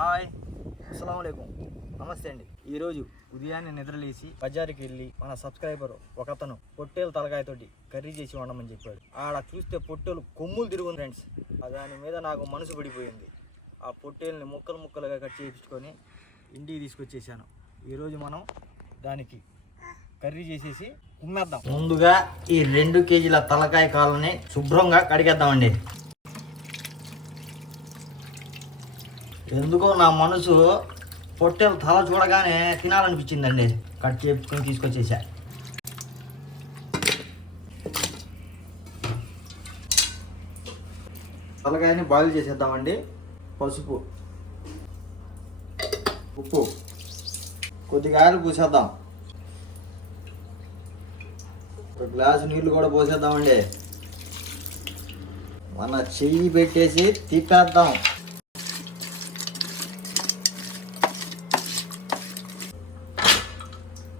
Hi, అస్సలాముఅలైకుం, నమస్తే అండి. ఈరోజు ఉదయాన్నే నిద్రలేసి బజారుకి వెళ్ళి మన సబ్స్క్రైబర్ ఒకతను పొట్టేలు తలకాయతోటి కర్రీ చేసి వండమని చెప్పాడు. ఆడ చూస్తే పొట్టేలు కొమ్ములు తిరుగుంది ఫ్రెండ్స్. దాని మీద నాకు మనసు పడిపోయింది. ఆ పొట్టేల్ని ముక్కలు ముక్కలుగా కట్ చేయించుకొని ఇంటికి తీసుకొచ్చేసాను. ఈరోజు మనం దానికి కర్రీ చేసేసి ఉమ్మేద్దాం. ముందుగా ఈ 2 కేజీల తలకాయ కాళ్ళని శుభ్రంగా కడిగేద్దామండి. ఎందుకో నా మనసు పొట్టేలు తల చూడగానే తినాలనిపించిందండి. కట్ చేసుకొని తీసుకొచ్చేసా. తలకాయని బాయిల్ చేసేద్దామండి. పసుపు, ఉప్పు, కొద్దిగా ఆయిల్ పూసేద్దాం. ఒక గ్లాసు నీళ్లు కూడా పోసేద్దామండి. మన చెయ్యి పెట్టేసి తిప్పేద్దాం.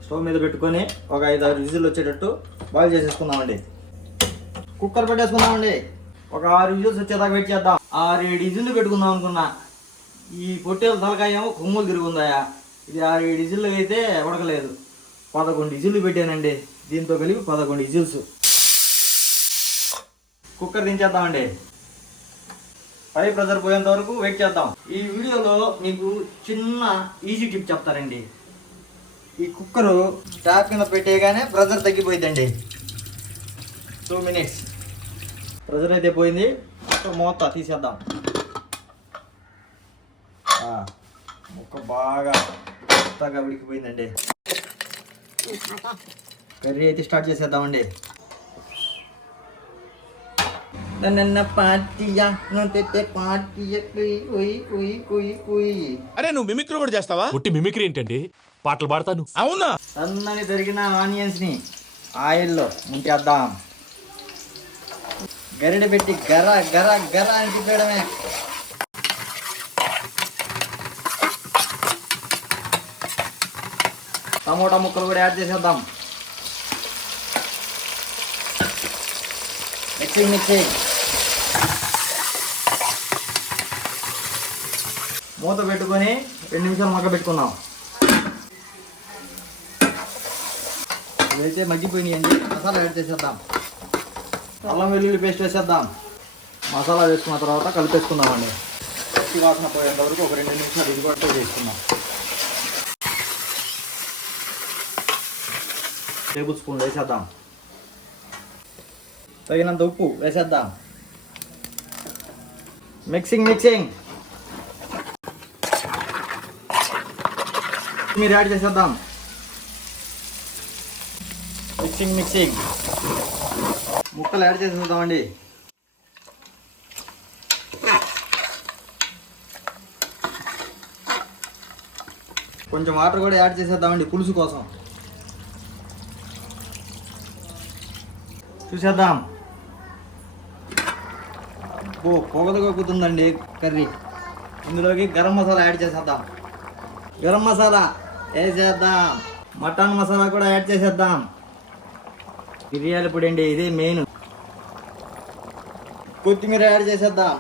స్టవ్ మీద పెట్టుకొని ఒక 5-6 విజిల్ వచ్చేటట్టు బాయిల్ చేసేసుకుందామండి. కుక్కర్ పెట్టేసుకుందామండి. ఒక 6 విజిల్స్ వచ్చేదాకా వెయిట్ చేద్దాం. 6-7 విజిల్లు పెట్టుకుందాం అనుకున్నా. ఈ పొట్టేలు తలకాయ ఏమో కొమ్ములు తిరుగుందాయా. ఇది 6-7 విజిల్లు అయితే ఉడకలేదు. 11 విజిల్లు పెట్టానండి. దీంతో కలిపి 11 విజిల్స్. కుక్కర్ దించేద్దామండి. పై ప్రెజర్ పోయేంత వరకు వెయిట్ చేద్దాం. ఈ వీడియోలో మీకు చిన్న ఈజీ టిప్ చెప్తారండి. ఈ కుక్కరు స్టాప్ కింద పెట్టేయగానే ప్రెజర్ తగ్గిపోయిందండి. 2 మినిట్స్ ప్రెజర్ అయితే పోయింది. మూత తీసేద్దాం. ముక్క బాగా కొత్తగా ఉడికిపోయిందండి. కర్రీ అయితే స్టార్ట్ చేసేద్దామండి. అరే నువ్వు మిమిక్రీ కూడా చేస్తావా? పుట్టి మిమిక్రీ ఏంటండి? పాటలు పాడతాను. అవునా? సన్నని తరిగిన ఆనియన్స్ ని ఆయిల్లో ముంచేద్దాం. గరిటె పెట్టి గర గర గర అని తిప్పడమే. టమోటా ముక్కలు కూడా యాడ్ చేసేద్దాం. మిక్సింగ్ మూత పెట్టుకొని 2 నిమిషాలు మగ్గ పెట్టుకుందాం. ఇవైతే మగ్గిపోయినాయండి. మసాలా యాడ్ చేసేద్దాం. అల్లం వెల్లుల్లి పేస్ట్ వేసేద్దాం. మసాలా వేసుకున్న తర్వాత కలిపేసుకుందామండి. పచ్చి వాసన పోయేంత వరకు ఒక 2 నిమిషాలు ఇది కూడా చేసుకుందాం. టేబుల్ స్పూన్ వేసేద్దాం. తగినంత ఉప్పు వేసేద్దాం. మిక్సింగ్ మీరు యాడ్ చేసేద్దాం. మిక్సింగ్ ముక్కలు యాడ్ చేసేద్దామండి. కొంచెం వాటర్ కూడా యాడ్ చేసేద్దామండి పులుసు కోసం. చూసేద్దాం. పొగదగొక్కుతుందండి కర్రీ. ఇందులోకి గరం మసాలా యాడ్ చేసేద్దాం. గరం మసాలా వేసేద్దాం. మటన్ మసాలా కూడా యాడ్ చేసేద్దాం. మిరియాల పొడి అండి, ఇదే మెయిన్. కొత్తిమీర యాడ్ చేసేద్దాం.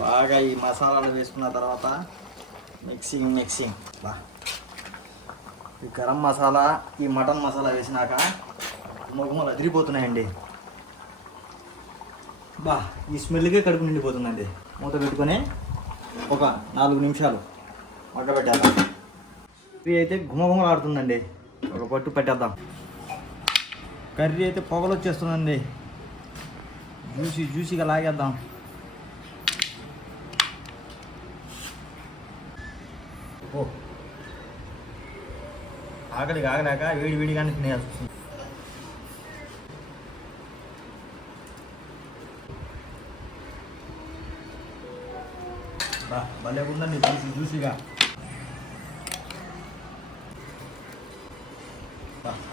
బాగా ఈ మసాలాలు వేసుకున్న తర్వాత మిక్సింగ్ ఈ గరం మసాలా, ఈ మటన్ మసాలా వేసినాక మొగమలు అదిరిపోతున్నాయండి. ఈ స్మెల్కే కడుపు నిండిపోతుందండి. మూత పెట్టుకొని ఒక 4 నిమిషాలు మగ్గబెట్టేద్దాం. కర్రీ అయితే గుమగుమలాడుతుందండి. ఒక పట్టు పెట్టేద్దాం. కర్రీ అయితే పొగలు వచ్చేస్తుందండి. జ్యూసీగా లాగేద్దాం. ఆకలికి ఆగలేక వేడిగానే తినేయాల్సి వస్తుంది. భలే ఉందండి జ్యూసీగా.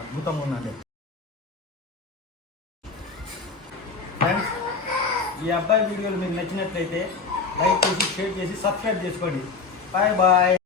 అద్భుతంగా ఉందండి. ఫ్రెండ్స్, ఈ అబ్బాయి వీడియోలు మీకు నచ్చినట్లయితే లైక్ చేసి, షేర్ చేసి, సబ్స్క్రైబ్ చేసుకోండి. బాయ్.